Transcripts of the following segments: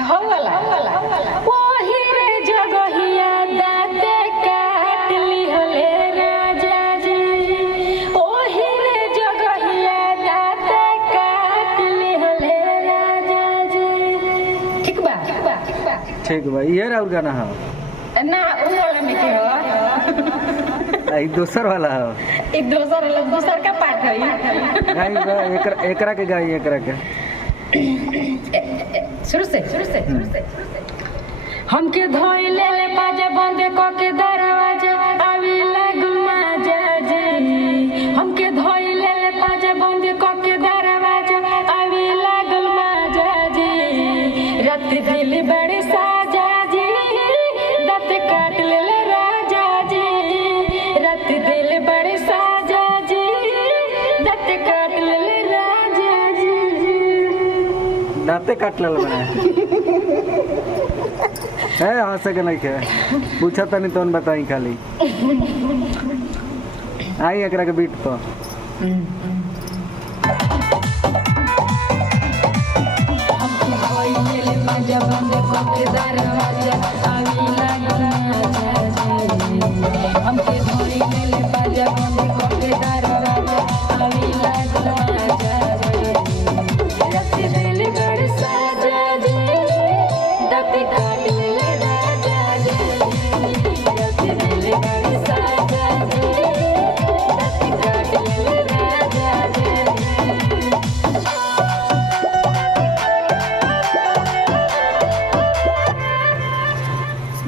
अच्छा हो वाला ओही रे जगहिया दाते काट ली होले राजा जी ओही रे जगहिया दाते काट ली होले राजा जी। ठीक बा ठीक बा ये और गाना है ना उ वाला में के हो आई दोसर वाला है एक दोसर का पार्ट है गाई एकरा के गाई एकरा के शुरू से हमके धोइले ले बाजे बंद क के दरवाजा आवी लागल माजा जी हमके धोइले ले बाजे बंद क के दरवाजा आवी लागल माजा जी रात दिल बड़े साजा जी दांत काट ले ले राजा जी रात दिल बड़े साजा जी दांत काट ले ले राजा जी दांते काट ले बना है हंसे के नहीं के पूछा तनी तो बताई खाली आई एकरा के बीट तो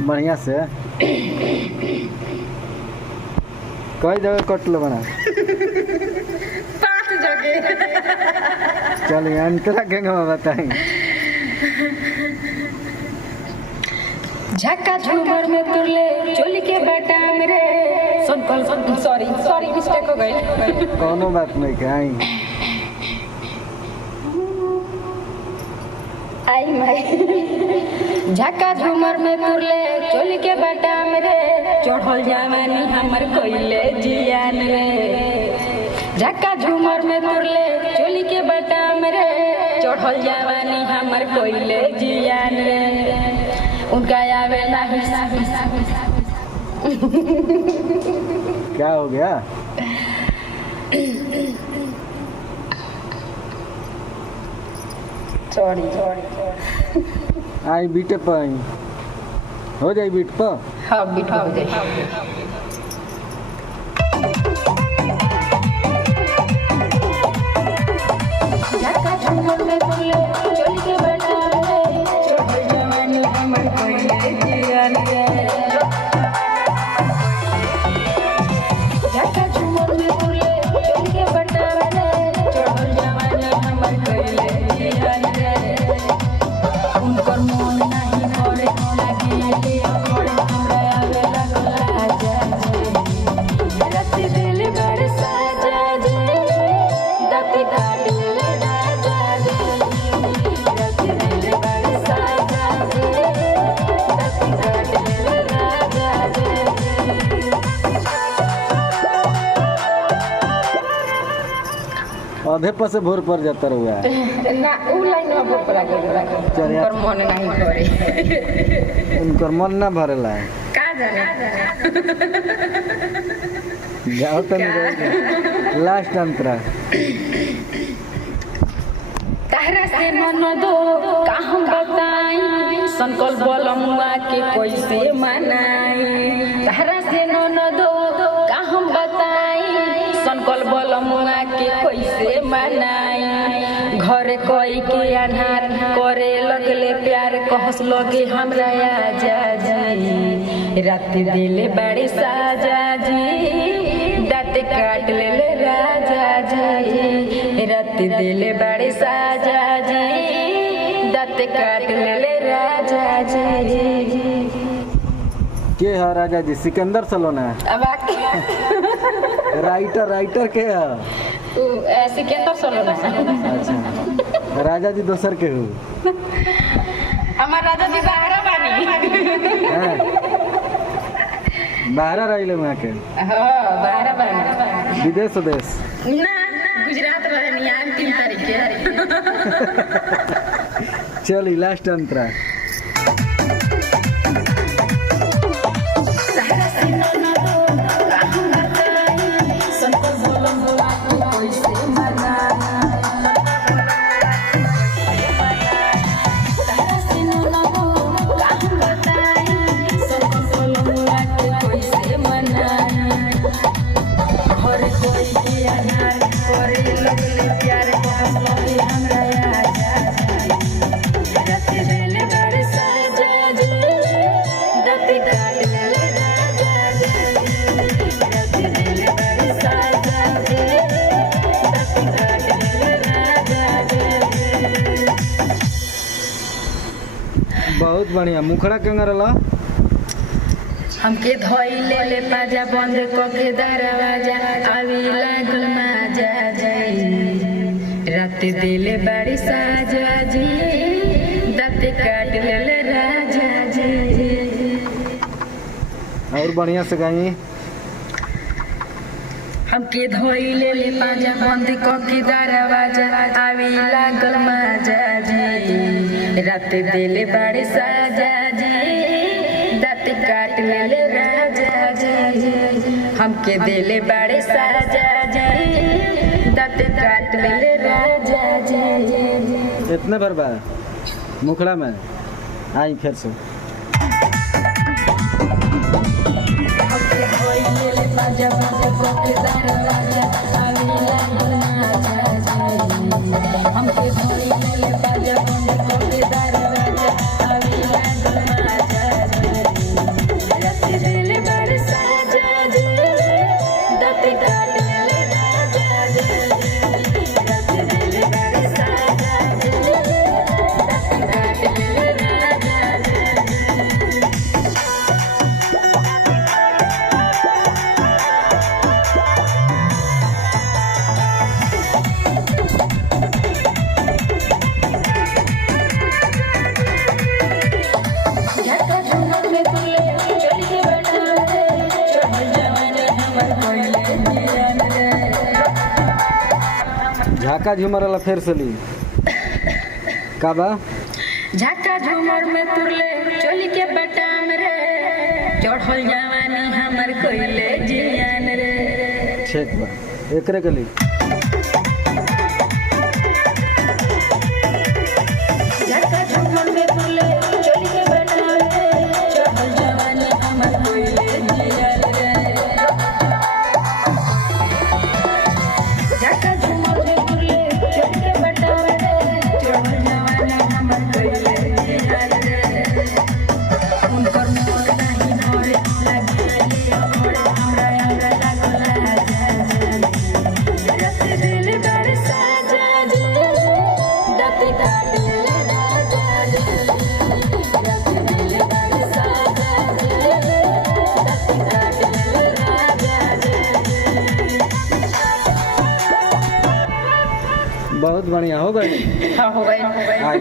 बढ़िया से कई जगह कटल बना 5 जगह चलिए अंतरा के बताई झक्का झूमर में तुरले चोली के बटाम रे सॉरी मिस्टेक हो गई कोनो बात नहीं के आई माई झक्का झूमर में तुरले चोली के बटाम रे चढ़ल जवानी हमर कोइले जियान रे झक्का झूमर में तुरले चोली के बटाम रे चढ़ल जवानी हमर कोइले जियान रे उनका आवे नहीं क्या हो गया सॉरी आई बीटे पर हो जाए बीट पर हाँ बीट हो जाए आधे पर से भोर पर जाता रहुआ ना उ लाइन में भोर पर चलिए पर मन नहीं करे उनकर मन ना भरेला का जाने जाओ तनी लास्ट अंतरा तारा से मन दो का हम बताई संकल्प बलमुआ के कैसे मनाई तारा से मन दो का हम बताई संकल्प बलमुआ के कैसे मनाई घर कोई के अनार करे लगले प्यार कहस लगे हमरा आजा जी रात दिल बड़े साजा जी दांत काट ले राजा जी रात दिल बड़े साजा जी दांत काट ले राजा जी के है राजा जी सिकंदर सलोना अब राइटर के है सिकंदर सलोना अच्छा राजा जी दोसर के हो हमार राजा जी बाहर बानी बाहर रहिले वहाँ के हां बाहर बानी विदेश देश ना गुजरात रहनी 3 तारीख के चली लास्ट अंतरा तहरा से ननदो काहम बताई संकल बोलमुआ के कैसे मनाई तहरा से ननदो काहम बताई संकल बोलमुआ के कैसे मनाई हर कोई के अनार करे लगले प्यार हम लगे हमरा रात दिल बड़ साजा जे दत काट ले राजा जे रात दिल बड़ साजा जे दत काट ले राजा जे बहुत बढ़िया मुखड़ा केंगा रहला हमके धोइले ले पाजा बंद क के दरवाजा आवी लागल माजा जी रात दिल बड़ी साजा जी दाँत काट ले राजा जी और बढ़िया से गाई हमके धोइले ले पाजा बंद क के दरवाजा आवी लागल माजा जी रात दिल बड़ी साजा जी दाँत काट ले राजा जी हमके दिल बड़े साजा जी दाँत काट ले राजा जी इतने भर बा मुखड़ा में आई फिर से हमके धोइले ले पाजा बंद क के दरवाजा आवी लागल माजा जी हमके धोइले ले पाजा बंद क के दरवाजा आवी लागल माजा जी रात दिल बड़ साजा जी दाँत काट ले राजा जी रात दिल बड़ साजा जी दाँत काट ले राजा जी झटका झुमर में तुले चल के बैठा रे चढ़ल जवानी हमर कोइले जियान रे झाका झूमर वाला फिर से ली का बा झटका झुमर में तुले चल के बैठाम रे चढ़ल जवानी हमर कोइले जियान रे ठीक बा एकरे के ली झटका झुमर में तुले चल के बैठाम रे चढ़ल जवानी हमर कोइले जियान रे झटका झुमर में तुले चल के बैठाम रे चढ़ल जवानी हमर कोइले जियान रे उनकर मोर नहीं भरे लगे हमर हमरा लागल राजा रात दिल बड़ साजा जी दाँत काट ले राजा जी रात दिल बड़ साजा जी दाँत काट ले राजा जी बहुत बढ़िया हो गई हाँ हो गई आई